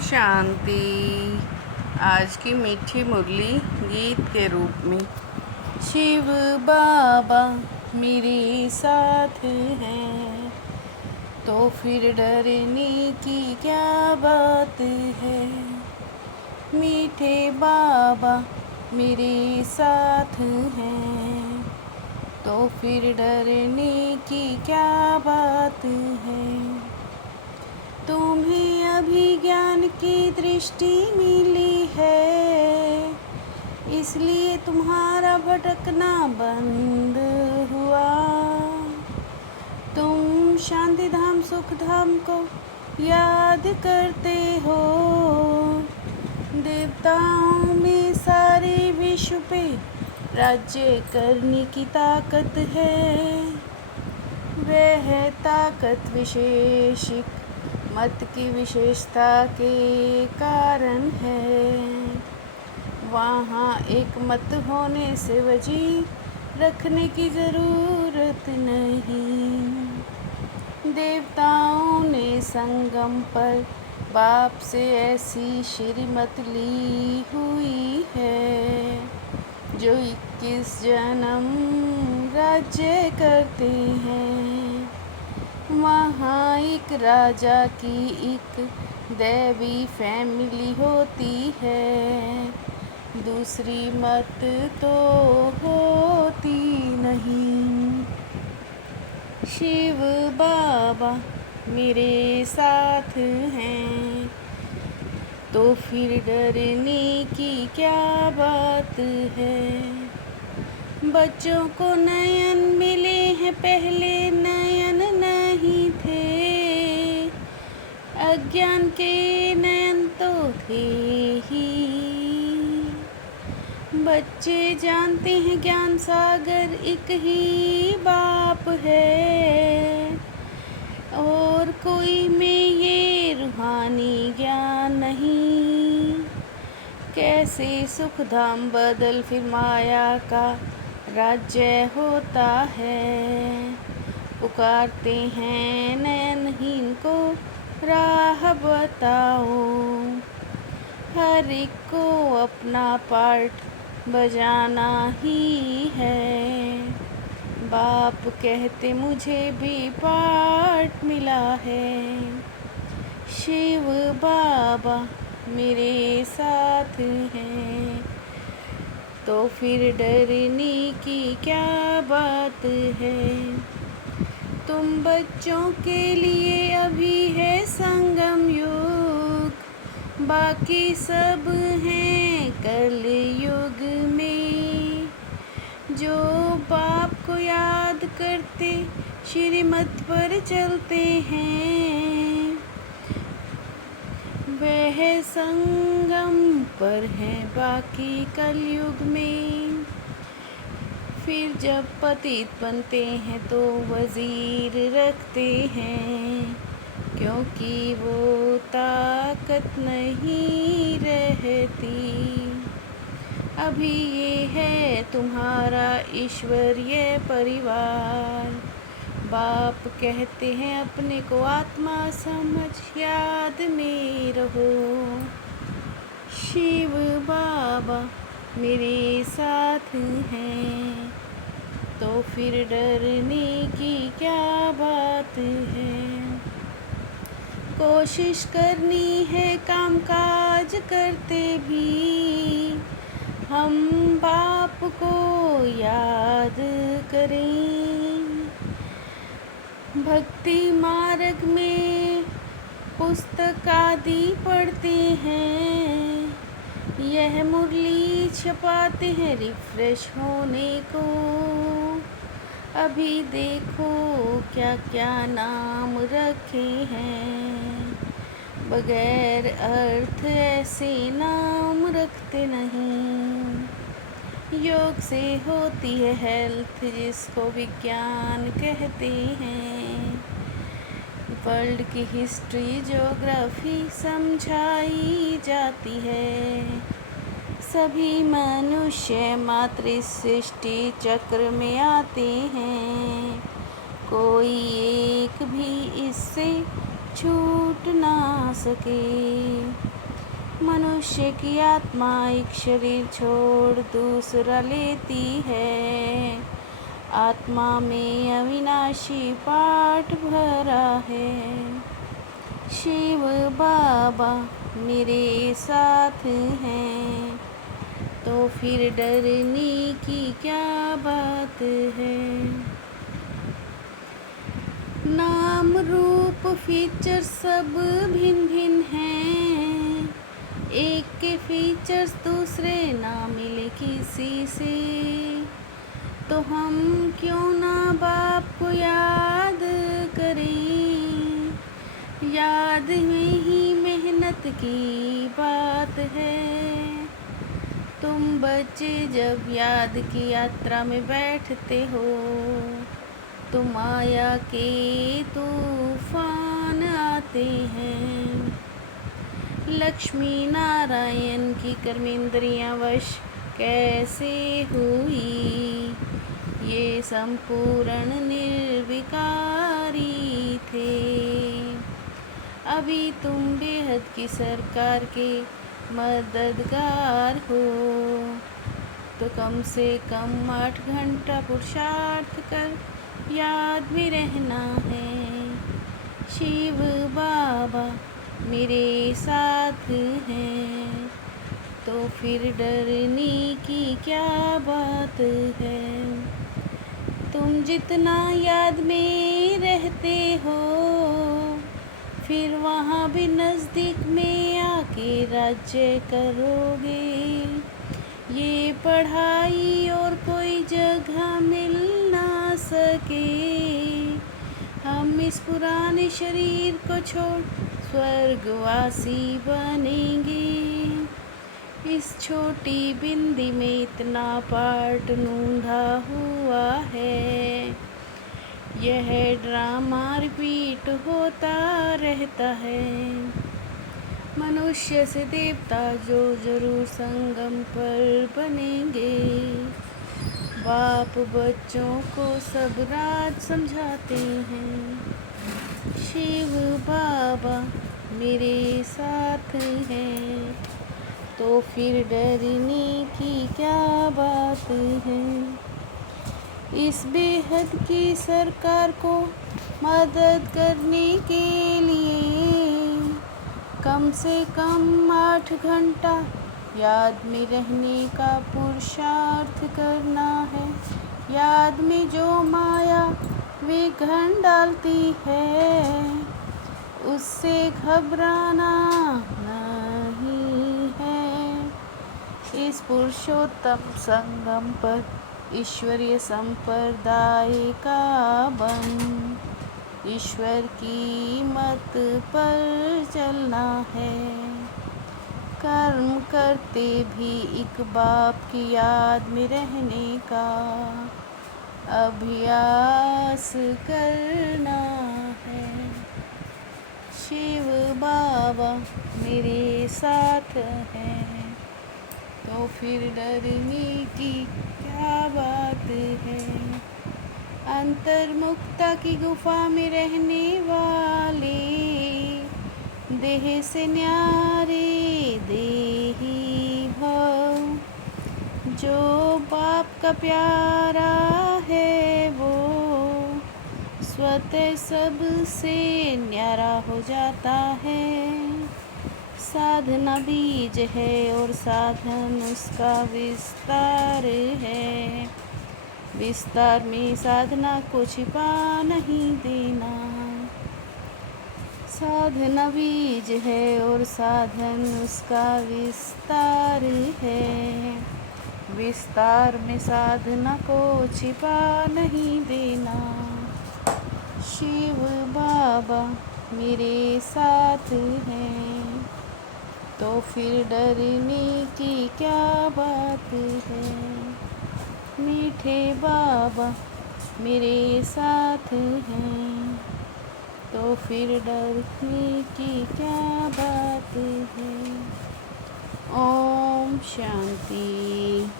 शांति। आज की मीठी मुरली गीत के रूप में। शिव बाबा मेरे साथ हैं तो फिर डरने की क्या बात है। मीठे बाबा मेरे साथ हैं तो फिर डरने की क्या बात है। तुम्हें अभी ज्ञान की दृष्टि मिली है, इसलिए तुम्हारा भटकना बंद हुआ। तुम शांति धाम सुख धाम को याद करते हो। देवताओं में सारे विश्व पे राज्य करने की ताकत है। वह ताकत विशेषिक मत की विशेषता के कारण है। वहाँ एक मत होने से वजीर रखने की ज़रूरत नहीं। देवताओं ने संगम पर बाप से ऐसी श्रीमत ली हुई है जो 21 जन्म राज्य करते हैं। वहाँ एक राजा की एक दैवी फैमिली होती है, दूसरी मत तो होती नहीं। शिव बाबा मेरे साथ हैं तो फिर डरने की क्या बात है। बच्चों को नयन मिले हैं, पहले नयन नहीं थे। अज्ञान के नयन तो थे ही। बच्चे जानते हैं ज्ञान सागर एक ही बाप है, और कोई में ये रूहानी ज्ञान नहीं। कैसे सुख धाम बदल फिर माया का राज्य होता है। पुकारते हैं नयनहीन को राह बताओ। हर एक को अपना पार्ट बजाना ही है। बाप कहते मुझे भी पार्ट मिला है। शिव बाबा मेरे साथ हैं तो फिर डरने की क्या बात है। तुम बच्चों के लिए अभी है संगम युग, बाकी सब हैं कल युग में। जो बाप को याद करते श्रीमत पर चलते हैं, वह संगम पर है बाकी कलयुग में। फिर जब पतित बनते हैं तो वजीर रखते हैं, क्योंकि वो ताकत नहीं रहती। अभी ये है तुम्हारा ईश्वरीय परिवार। बाप कहते हैं अपने को आत्मा समझ याद में रहो। शिव बाबा मेरे साथ हैं तो फिर डरने की क्या बात है। कोशिश करनी है काम काज करते भी हम बाप को याद करें। भक्ति मार्ग में पुस्तक आदि पढ़ते हैं, यह मुरली छपाते हैं रिफ्रेश होने को। अभी देखो क्या क्या नाम रखे हैं, बगैर अर्थ ऐसे नाम रखते नहीं। योग से होती है हेल्थ जिसको विज्ञान कहते हैं। वर्ल्ड की हिस्ट्री ज्योग्राफी समझाई जाती है। सभी मनुष्य मातृ सृष्टि चक्र में आते हैं, कोई एक भी इससे छूट ना सके। मनुष्य की आत्मा एक शरीर छोड़ दूसरा लेती है। आत्मा में अविनाशी पाठ भरा है। शिव बाबा मेरे साथ हैं, तो फिर डरने की क्या बात है। नाम रूप फीचर सब भिन्न भिन्न हैं। एक के फीचर्स दूसरे ना मिले किसी से, तो हम क्यों ना बाप को याद करें। याद में ही मेहनत की बात है। तुम बच्चे जब याद की यात्रा में बैठते हो, तो माया के तूफान आते हैं। लक्ष्मी नारायण की कर्मेंद्रियां वश कैसे हुई, ये संपूर्ण निर्विकारी थे। अभी तुम बेहद की सरकार के मददगार हो, तो कम से कम 8 घंटा पुरुषार्थ कर याद में रहना है। शिव बाबा मेरे साथ हैं, तो फिर डरने की क्या बात है। तुम जितना याद में रहते हो, फिर वहाँ भी नज़दीक में आके राज्य करोगे। ये पढ़ाई और कोई जगह मिल ना सके। हम इस पुराने शरीर को छोड़ स्वर्गवासी बनेंगे। इस छोटी बिंदी में इतना पाठ नूंधा हुआ है। यह ड्रामा रिपीट होता रहता है। मनुष्य से देवता जो जरूर संगम पर बनेंगे। बाप बच्चों को सब राज समझाते हैं। शिव बाबा मेरे साथ हैं, तो फिर डरने की क्या बात है। इस बेहद की सरकार को मदद करने के लिए कम से कम 8 घंटा याद में रहने का पुरुषार्थ करना है। याद में जो माया विघ्न डालती है, उससे घबराना नहीं है। इस पुरुषोत्तम संगम पर ईश्वरीय संप्रदाय का बन, ईश्वर की मत पर चलना है। कर्म करते भी एक बाप की याद में रहने का अभ्यास करना है। शिव बाबा मेरे साथ हैं, तो फिर डरने की क्या बात है। अंतर्मुक्ता की गुफा में रहने वाले, देह से न्यारे देही भव, जो बाप का प्यारा है वो स्वतः सबसे न्यारा हो जाता है। साधना बीज है और साधन उसका विस्तार है। विस्तार में साधना को छिपा नहीं देना। साधना बीज है और साधन उसका विस्तार है। विस्तार में साधना को छिपा नहीं देना। शिव बाबा मेरे साथ हैं, तो फिर डरने की क्या बात है। मीठे बाबा मेरे साथ हैं, तो फिर डरने की क्या बात है। ओम शांति।